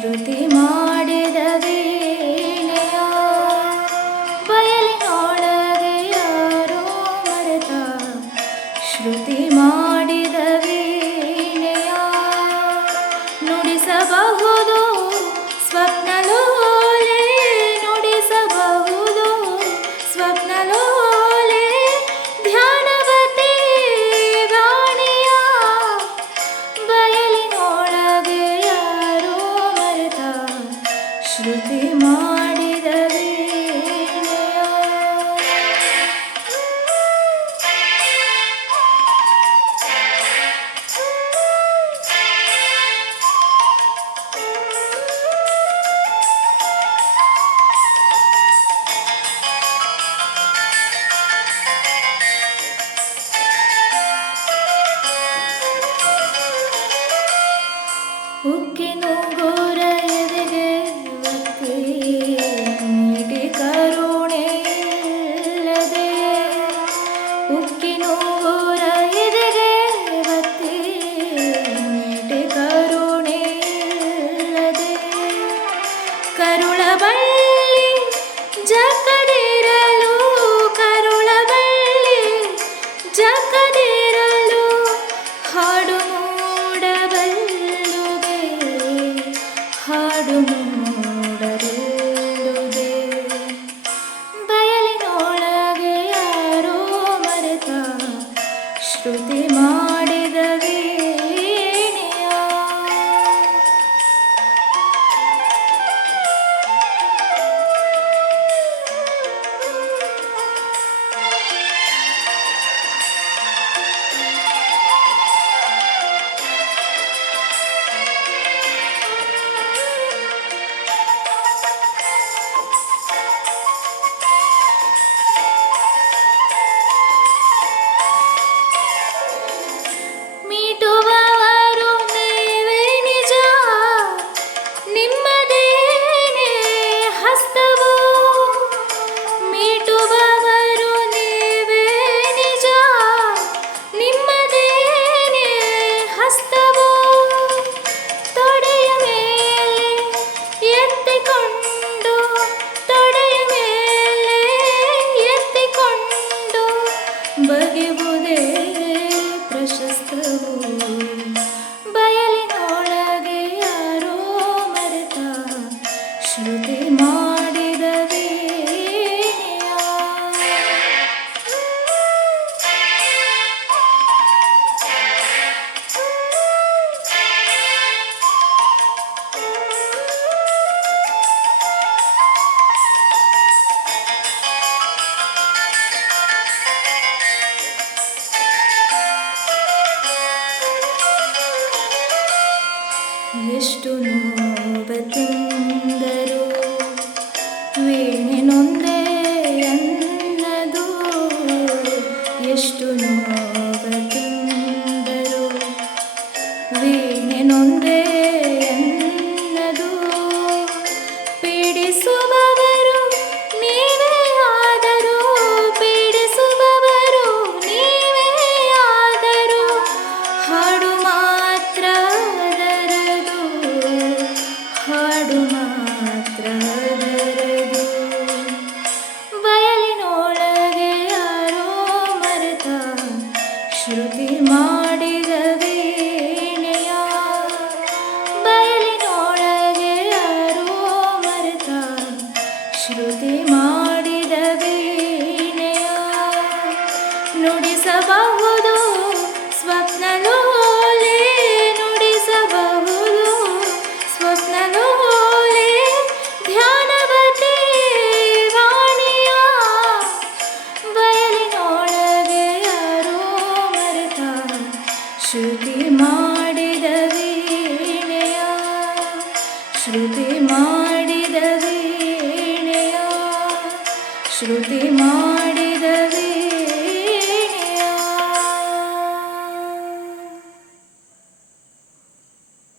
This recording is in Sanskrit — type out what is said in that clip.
শ্রুতিমা ಉಕ್ಕಿನು ಗೋರ ಎದೆಗೆ ಒತ್ತಿ ನೀಡಿ ಕರುಣೆ ಇಲ್ಲದೆ ಉಕ್ಕಿನು ಗೋರ ಎದೆಗೆ ಒತ್ತಿ ನೀಡಿ ಕರುಣೆ ಇಲ್ಲದೆ ಕರುಳ ಬಳ್ಳಿ ಜಕಡಿರಲು 注定 ಶ್ರುತಿ ಮಾಡಿದ ವೀಣೆಯ ಎಷ್ಟು ನೋವ ತಿಂದರು donde ಶ್ರುತಿ ಮಾಡಿದ ವೀಣೆಯ ಬಯಲಿನೊಳಗೆ ಯಾರೋ ಮರೆತ? ಶ್ರುತಿ ಮಾಡಿದ ವೀಣೆಯ ನುಡಿಸಬಹುದು ಶ್ರುತಿ ಮಾಡಿದ ವೀಣೆಯ ಶ್ರುತಿ ಮಾಡಿದ ವೀಣೆಯ ಶ್ರುತಿ ವೀಣೆಯ